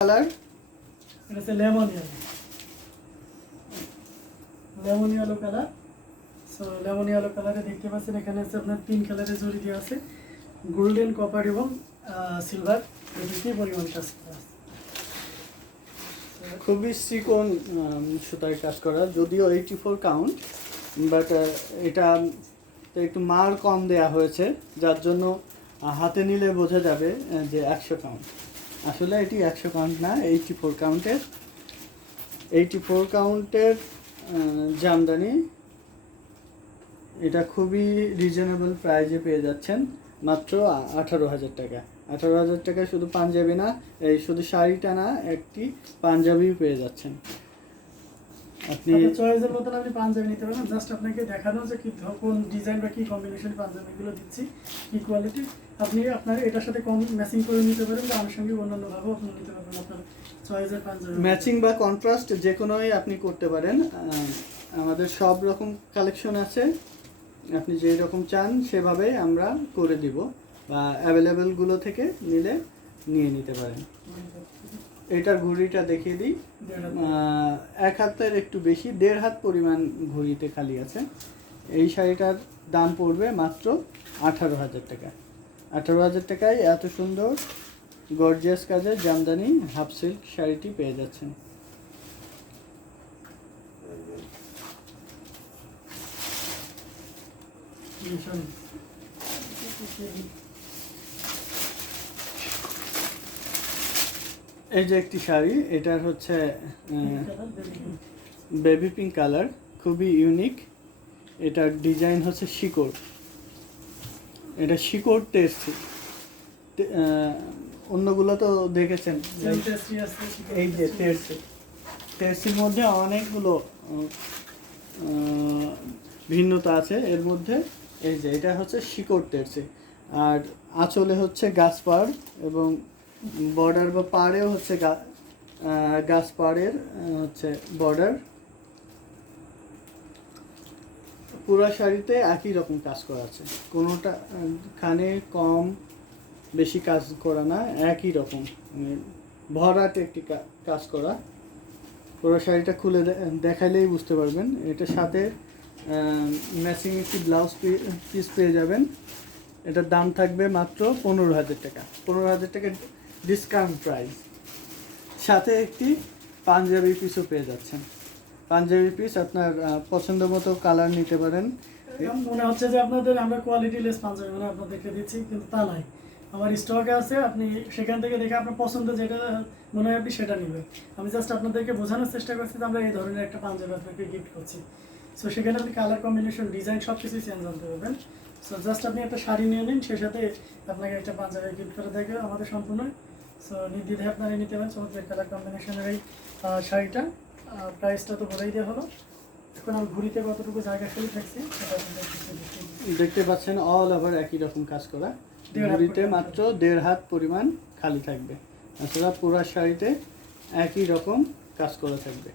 Colour এটা হচ্ছে lemon yellow colour. So lemon yellow কালারে দেখতে পাচ্ছেন এখানে হচ্ছে আপনার 3 কালারের জরি দেওয়া আছে, গোল্ডেন, কপার এবং সিলভার, দুটোই পরিমাণ কাজ করা আছে। খুবই চিকন সুতায় কাজ করা, যদিও 84 কাউন্ট, বাট এটা একটু মার কম দেয়া হয়েছে, যার জন্য হাতে নিলে বোঝা যাবে যে 100 কাউন্ট। আসলে এটি 100 কাউন্ট না, 84 কাউন্টের 84 কাউন্টের জামদানি। এটা খুবই রিজনেবল প্রাইজে পেয়ে যাচ্ছেন, মাত্র 18,000 টাকা। 18,000 টাকায় শুধু পাঞ্জাবি না, এই শুধু শাড়িটা না, একটি পাঞ্জাবিও পেয়ে যাচ্ছেন আপনি। চয়েসের মতন আপনি পাঞ্জাবি নিতে পারেন, জাস্ট আপনাকে দেখানো যে কি কোন ডিজাইন বা কি কম্বিনেশন পাঞ্জাবিগুলো দিচ্ছি, কি কোয়ালিটি। আপনি আপনার এটার সাথে কম ম্যাচিং করে নিতে পারেন বা আনুষঙ্গিক অন্যান্যভাবেও আপনি নিতে পারবেন আপনার চয়েসের পাঞ্জাবি। ম্যাচিং বা কন্ট্রাস্ট যে কোনোই আপনি করতে পারেন, আমাদের সব রকম কালেকশন আছে, আপনি যেই রকম চান সেভাবেই আমরা করে দিব, বা অ্যাভেলেবেলগুলো থেকে নিয়ে নিতে পারেন। এটার ঘুড়িটা দেখিয়ে দিই, 1 হাতের একটু বেশি, 1.5 হাত পরিমাণ ঘুড়িতে খালি আছে। এই শাড়িটার দাম পড়বে মাত্র 18,000 টাকা। 18,000 টাকায় এত সুন্দর গর্জিয়াস কাজের জামদানি হাফ সিল্ক শাড়িটি পেয়ে যাচ্ছেন। এই যে একটি শাড়ি, এটার হচ্ছে বেবি পিঙ্ক কালার, খুবই ইউনিক। এটার ডিজাইন হচ্ছে শিকড়, এটা শিকড় টেস্টি। অন্যগুলো তো দেখেছেন, এই যে টেস্টির মধ্যে অনেকগুলো ভিন্নতা আছে এর মধ্যে। এই যে এটা হচ্ছে শিকড় টেস্টি, আর আঁচলে হচ্ছে গাছপাড় এবং বর্ডার বা পাড়েও হচ্ছে গাছপাড়ের হচ্ছে বর্ডার। পুরো শাড়িতে একই রকম কাজ করা আছে, কোনোটা খানে কম বেশি কাজ করা না, একই রকম ভরাট একটি কাজ করা। পুরো শাড়িটা খুলে দেখাইলেই বুঝতে পারবেন। এটার সাথে ম্যাচিং একটি ব্লাউজ পিস পেয়ে যাবেন। এটার দাম থাকবে মাত্র 15,000 টাকা। 15,000 টাকা ডিসকাউন্ট প্রাইস, সাথে একটি পাঞ্জাবি পিসও পেয়ে যাচ্ছেন। পাঞ্জাবি পিস আপনার পছন্দ মতো কালার নিতে পারেন। মনে হচ্ছে যে আপনাদের আমরা কোয়ালিটি লেস পাঞ্জাবি মানে আপনাদেরকে দিচ্ছি, কিন্তু তা নয়, আমার স্টকে আছে। আপনি সেখান থেকে দেখে আপনার পছন্দ যেটা মনে হয় আপনি সেটা নেবেন। আমি জাস্ট আপনাদেরকে বোঝানোর চেষ্টা করছি যে আমরা এই ধরনের একটা পাঞ্জাবি আপনাকে গিফট করছি। সো সেখানে আপনি কালার কম্বিনেশন, ডিজাইন সব কিছুই চেঞ্জ আনতে পারবেন। সো জাস্ট আপনি একটা শাড়ি নিয়ে নিন, সেই সাথে আপনাকে একটা পাঞ্জাবি গিফট করে দেবে আমাদের সম্পূর্ণ। সো নির্দ্বিধায় আপনারা নিতে পারেন চমৎকার কালার কম্বিনেশনের এই শাড়িটা। প্রাইসটা তো বলেই দেওয়া হলো। এখন আমি ঘুরিতে কতটুকু জায়গা খালি থাকছি সেটা দেখতে পাচ্ছেন, অল ওভার একই রকম কাজ করা। ঘুরিতে মাত্র 1.5 হাত পরিমাণ খালি থাকবে, আসলে পুরো শাড়িতে একই রকম কাজ করা থাকবে।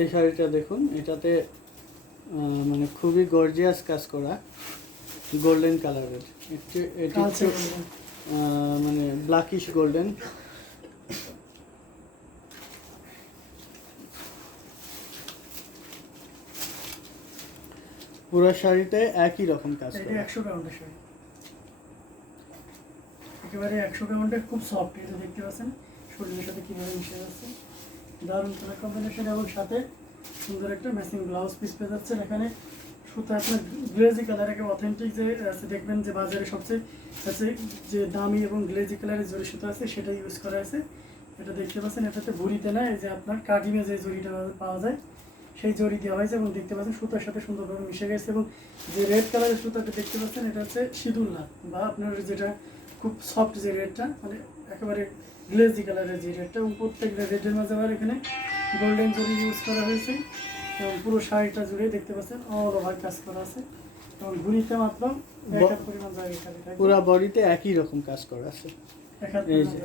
এই শাড়িটা দেখুন, এটাতে মানে খুবই গর্জিয়াস কাজ করা, গোল্ডেন কালারের। এটি মানে ব্ল্যাকিশ গোল্ডেন। পুরো শাড়িতে একই রকম কাজ করা। 100 কাউন্টের শাড়ি, একেবারে 100 কাউন্টের, খুব সফট। এটা দেখতে পাচ্ছেন শরীরের সাথে কীভাবে মিশে যাচ্ছে, দারুণ কালার কম্বিনেশন, এবং সাথে সুন্দর একটা ম্যাচিং ব্লাউজ পিস পেয়ে যাচ্ছেন। এখানে সুতা আপনার গ্লেজি কালার, একটা অথেন্টিক যে আছে, দেখবেন যে বাজারে সবচেয়ে আছে যে দামি এবং গ্লেজি কালারের জরি সুতা আছে, সেটা ইউজ করা আছে। এটা দেখতে পাচ্ছেন, এটাতে ভুড়িতে না, এই যে আপনার কাটিমে যে জরিটা পাওয়া যায় সেই জরি দেওয়া হয়েছে, এবং দেখতে পাচ্ছেন সুতার সাথে সুন্দরভাবে মিশে গেছে। এবং যে রেড কালারের সুতাটা দেখতে পাচ্ছেন, এটা হচ্ছে সিঁদুর লাল, বা আপনার যেটা খুব সফট যে রেডটা, মানে একেবারে গ্লেজি কালারের যে রেডটা, এবং প্রত্যেকটা রেডের মাঝে আবার এখানে গোল্ডেন জরি ইউজ করা হয়েছে। এবং পুরো শাড়িটা জুড়ে দেখতে পাচ্ছেন অল ওভার কাজ করা আছে, এবং ঘুরিতে মাত্র 1 হাত পরিমাণ জায়গা খালি থাকবে। পুরো বডিতে একই রকম কাজ করা আছে। এক হাত এই যে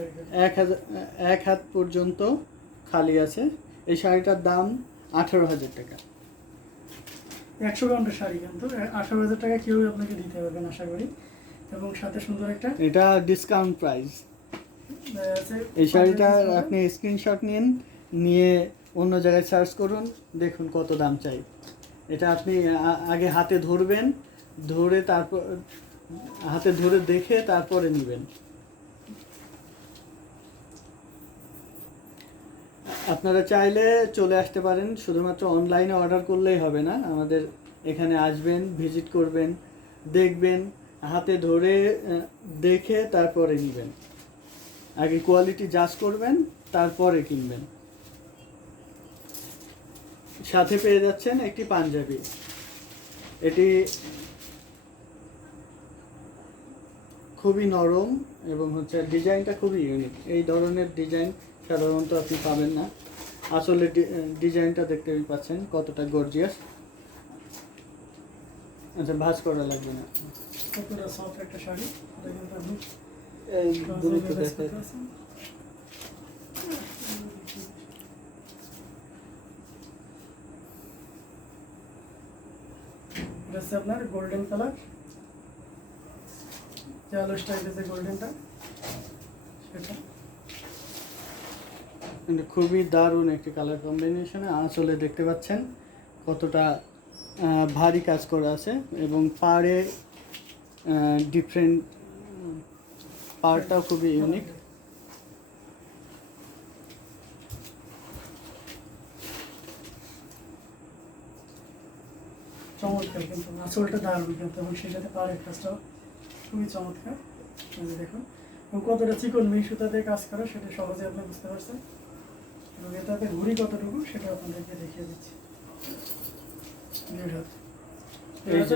1 হাত পর্যন্ত খালি আছে। এই শাড়িটার দাম 18,000 টাকা। 100 কাউন্টের শাড়ি, কিন্তু 18,000 টাকা কেউই আপনাকে দিতে পারবেন আশা করি। এবং সাথে সুন্দর একটা এটা ডিসকাউন্ট প্রাইস। আছে। এই শাড়িটার আপনি স্ক্রিনশট নিন, নিয়ে অন্য জায়গায় সার্চ করুন, দেখুন কত দাম চাই। এটা আপনি আগে হাতে ধরবেন, ধরে তারপর হাতে ধরে দেখে তারপরে নেবেন। আপনারা চাইলে চলে আসতে পারেন, শুধুমাত্র অনলাইনে অর্ডার করলেই হবে না, আমাদের এখানে আসবেন, ভিজিট করবেন, দেখবেন, হাতে ধরে দেখে তারপরে নেবেন। আগে কোয়ালিটি জাজ করবেন, তারপরে কিনবেন। সাথে পেয়ে যাচ্ছেন একটি পাঞ্জাবি। এটি খুবই নরম এবং হচ্ছে ডিজাইনটা খুবই ইউনিক। এই ধরনের ডিজাইন সাধারণত আপনি পাবেন না। আসলে ডিজাইনটা দেখতে পাচ্ছেন কতটা গর্জিয়াস। আচ্ছা, ভাঁজ করা লাগবে না। কতটা সফট একটা শাড়ি, এটা কিন্তু আপনি এই দ্রুত দেখে এটা হচ্ছে আপনার গোল্ডেন কালার, কালো স্টাইলের যে গোল্ডেনটা সেটা। কিন্তু খুবই দারুণ একটি কালার কম্বিনেশনে। আসলে দেখতে পাচ্ছেন কতটা ভারী কাজ করা আছে এবং পাড়ে ডিফারেন্ট, পাড়টাও খুবই ইউনিক। চমৎকার, কিন্তু আসলটা দারুণ, কিন্তু এবং সেই সাথে পাড়ের কাজটাও খুবই চমৎকার। এই যে দেখুন, এবং কতটা চিকন মিহি সুতাতে কাজ করে সেটা সহজে আপনি বুঝতে পারছেন। এবং এটাতে ঘুড়ি কতটুকু সেটা আপনাদেরকে দেখিয়ে দিচ্ছি। 1.5 হাত, এই যে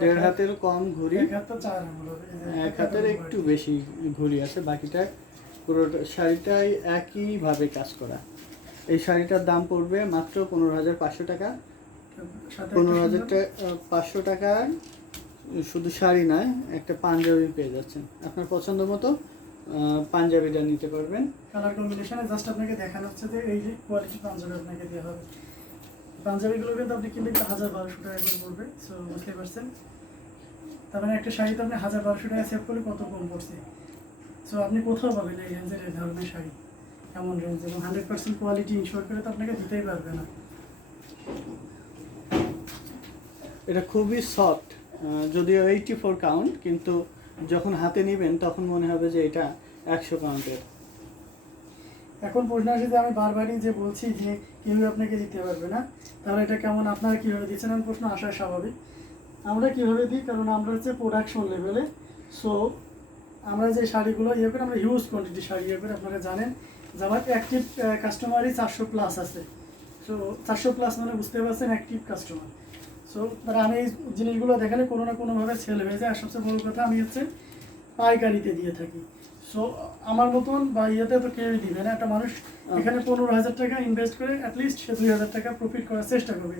1.5 হাতেরও কম ঘুড়ি, 1 হাত তো 4 আঙুল হবে। 1 হাতের একটু বেশি ঘুড়ি আছে, বাকিটা পুরো শাড়িটাই একইভাবে কাজ করা। এই শাড়িটার দাম পড়বে মাত্র 15,500 টাকা। 15,500 টাকায় শুধু শাড়ি নয়, একটা পাঞ্জাবি পেয়ে যাচ্ছেন। আপনার পছন্দ মতো পাঞ্জাবিটা নিতে পারবেন। কালার কম্বিনেশনে জাস্ট আপনাকে দেখানো হচ্ছে যে এই যে কোয়ালিটি পাঞ্জাবি আপনাকে দেওয়া হবে। পাঞ্জাবিগুলো কিন্তু আপনি কিনলে 1,000-1,200 টাকা করে পড়বে। সো বুঝতে পারছেন, তার মানে একটা শাড়িতে আপনি 1,000-1,200 টাকা সেভ করলে কত কম পড়ছে। সো আপনি কোথাও পাবেন এই রেঞ্জের এই ধরনের শাড়ি, এমন রেঞ্জ, এবং 100% কোয়ালিটি ইনশিওর করে তো আপনাকে দিতেই পারবে না। এটা খুবই সফট, যদিও 84 কাউন্ট, কিন্তু যখন হাতে নেবেন তখন মনে হবে যে এটা 100 কাউন্টের। এখন প্রশ্ন আসে যে আমি বারবারই যে বলছি যে কেউ আপনাকে দিতে পারবে না, তাহলে এটা কেমন, আপনারা কীভাবে দিচ্ছেন? এমন প্রশ্ন আসা স্বাভাবিক। আমরা কীভাবে দিই, কারণ আমরা হচ্ছে প্রোডাকশন লেভেলে। সো আমরা যে শাড়িগুলো ইয়ে করি, আমরা হিউজ কোয়ান্টিটি শাড়ি ইয়ে করি। আপনারা জানেন যে আমার অ্যাক্টিভ কাস্টমারই 400+ আছে। সো 400+ মানে বুঝতে পারছেন অ্যাক্টিভ কাস্টমার। সো তারা আমি এই জিনিসগুলো দেখালে কোনো না কোনোভাবে সেল হয়ে যায়। আর সবচেয়ে বড় কথা, আমি হচ্ছে পাইকারিতে দিয়ে থাকি। সো আমার মতন বা ইয়েতে তো কেউই দিবে না। একটা মানুষ এখানে 15,000 টাকা ইনভেস্ট করে অ্যাটলিস্ট সে 2,000 টাকা প্রফিট করার চেষ্টা করবে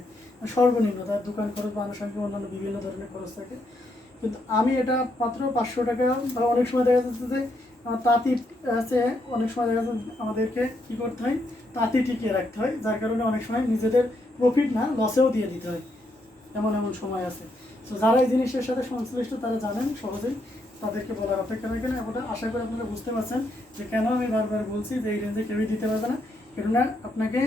সর্বনিম্ন। তার দোকান খরচ বা আনুষঙ্গিক অন্যান্য বিভিন্ন ধরনের খরচ থাকে। কিন্তু আমি এটা মাত্র 500 টাকা, বা অনেক সময় দেখা যাচ্ছে যে তাঁতি আছে, অনেক সময় দেখা যাচ্ছে আমাদেরকে কী করতে হয়, তাঁতি টিকিয়ে রাখতে হয়, যার কারণে অনেক সময় নিজেদের প্রফিট না লসেও দিয়ে দিতে হয়। এমন এমন সময় আছে। সো যারা এই জিনিসের সাথে সংশ্লিষ্ট তারা জানেন, সহজেই তাদেরকে বলার অপেক্ষা রাখে না। ওটা আশা করি আপনারা বুঝতে পারছেন যে কেন আমি বারবার বলছি যে এই রেঞ্জে কেউই দিতে পারবে না। কেননা আপনাকে